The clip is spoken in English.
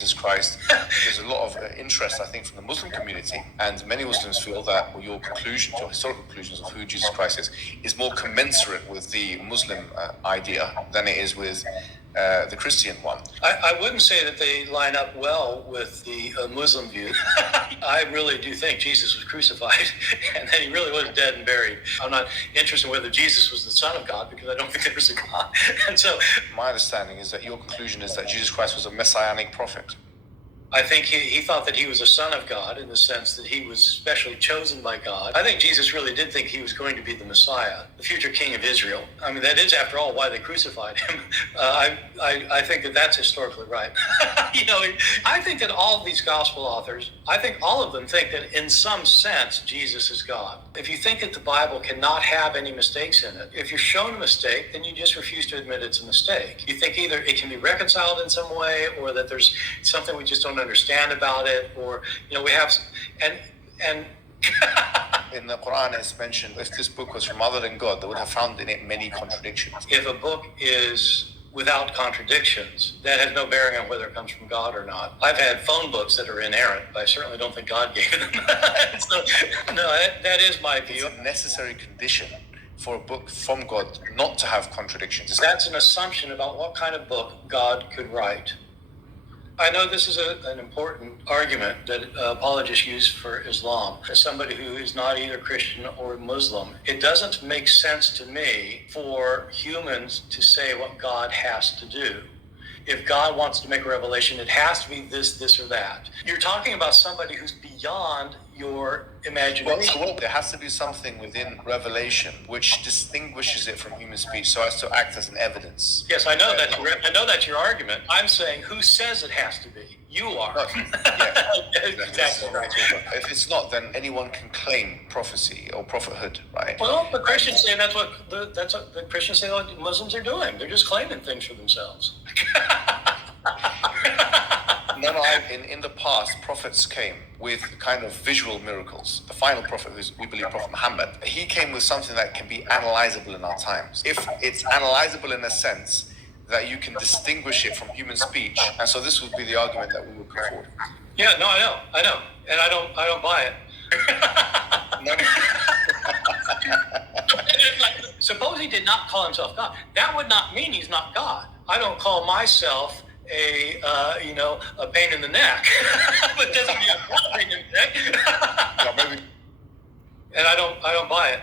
Jesus Christ. There's a lot of interest, I think, from the Muslim community, and many Muslims feel that your conclusions, your historical conclusions of who Jesus Christ is more commensurate with the Muslim idea than it is with the Christian one. I wouldn't say that they line up well with the Muslim view. I really do think Jesus was crucified and that he really was dead and buried. I'm not interested in whether Jesus was the Son of God because I don't think there was a God. And so my understanding is that your conclusion is that Jesus Christ was a messianic prophet. I think he thought that he was a son of God in the sense that he was specially chosen by God. I think Jesus really did think he was going to be the Messiah, the future king of Israel. I mean, that is, after all, why they crucified him. I think that that's historically right. I think that all of these gospel authors, I think all of them think that in some sense, Jesus is God. If you think that the Bible cannot have any mistakes in it, if you're shown a mistake, then you just refuse to admit it's a mistake. You think either it can be reconciled in some way or that there's something we just don't understand about it, or we have and in the Quran it's mentioned if this book was from other than God, they would have found in it many contradictions. If a book is without contradictions, that has no bearing on whether it comes from God or not. I've had phone books that are inerrant, but I certainly don't think God gave them. So, no, that is my view. It's a necessary condition for a book from God not to have contradictions. That's an assumption about what kind of book God could write. I know this is an important argument that apologists use for Islam. As somebody who is not either Christian or Muslim, it doesn't make sense to me for humans to say what God has to do. If God wants to make a revelation, it has to be this, or that. You're talking about somebody who's beyond your imagination. Well, there has to be something within revelation which distinguishes it from human speech so as to act as an evidence. Yes, I know that's your argument. I'm saying who says it has to be? You are. Yeah. Exactly right. If it's not, then anyone can claim prophecy or prophethood, right? Well, the Christians say that's what the Christians say what Muslims are doing. They're just claiming things for themselves. No, in the past, prophets came with kind of visual miracles. The final prophet, who's we believe Prophet Muhammad, he came with something that can be analyzable in our times. If it's analyzable in a sense that you can distinguish it from human speech, and so this would be the argument that we would put forward. Yeah, no, I know, and I don't buy it. Suppose he did not call himself God. That would not mean he's not God. I don't call myself a pain in the neck, but doesn't mean I'm a pain in the neck. And I don't buy it.